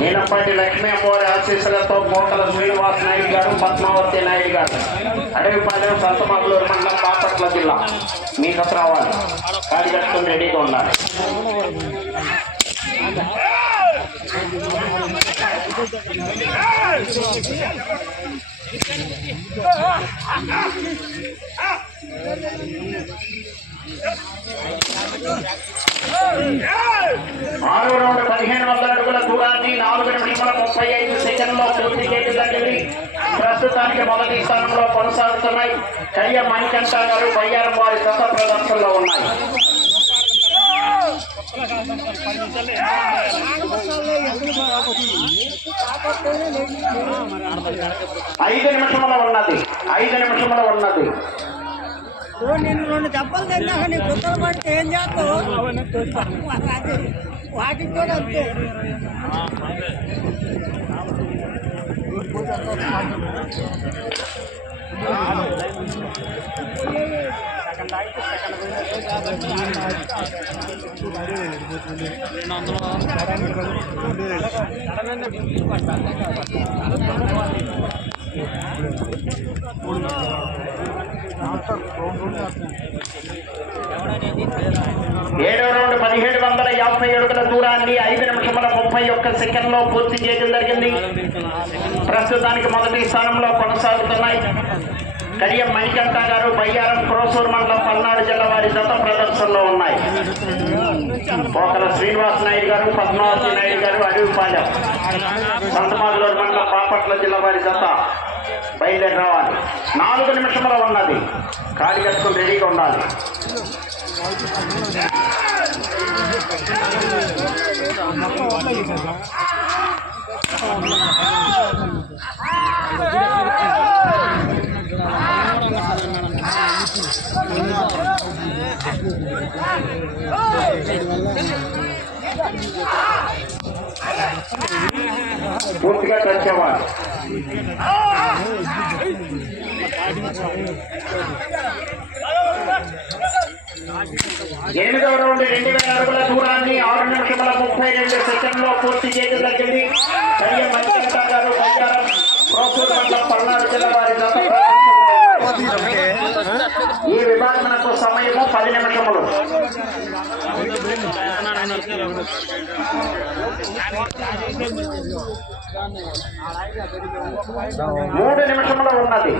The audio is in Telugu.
నీలంపాటి లక్ష్మీ అమ్మవారి ఆశీస్సులతో మోకల శ్రీనివాస్ నాయుడు గారు, పద్మావతి నాయుడు గారు, అడవిపాలెం, సంతమాగులూరు మండలం, బాపట్ల జిల్లా. మీ కథ రావాలి, కాడి కట్టుకుని రెడీగా ఉండాలి. ఆరో రౌండ్ 1500 అడుగుల దూరాన్ని 4 నిమిషముల 35 సెకండ్లో పూర్తి చేయగలిగింది. ప్రస్తుతానికి మొదటి స్థానంలో కొనసాగుతున్నాయి. కయ్య మణికంఠ గారు, బయ్యారం వారి గత ప్రదర్శనలో ఉన్నాయి. 5 నిమిషముల ఉన్నది. నేను 2 దెబ్బలు తిన్నా నీ కుక్కలు పడితే ఏం చేస్తావు? వాటికి కూడా అంతే. ఏడో రౌండ్ 1750 అడుగుల దూరాన్ని 5 నిమిషముల 31 సెకండ్లో పూర్తి చేయడం జరిగింది. ప్రస్తుతానికి మొదటి స్థానంలో కొనసాగుతున్నాయి. కడియం మణికంఠ గారు, బయ్యారం, క్రోసూరు మండలం, పల్నాడు జిల్లా వారి జత ప్రదర్శనలో ఉన్నాయి. పోకల శ్రీనివాస్ నాయుడు గారు, పద్మావతి నాయుడు గారు, అడవిపాలెం, సంతమాగులూరు మండలం, బాపట్ల జిల్లా వారి జత బయలుదేరి రావాలి. 4 నిమిషముల ఉన్నది. కాడి కట్టుకుని రెడీగా ఉండాలి. పూర్తిగా తెచ్చేవాడు. 8వ రౌండ్ 2000 అడుగుల దూరాన్ని 6 నిమిషముల 32 సెకండ్లో పూర్తి చేయడం జరిగింది. కడియం మణికంఠ గారు, బయ్యారం, క్రోసూరు మండలం, పల్నాడు జిల్లా వారి జత. ఈ విభాగమునకు సమయము 10 నిమిషములు. 3 నిమిషముల ఉన్నది.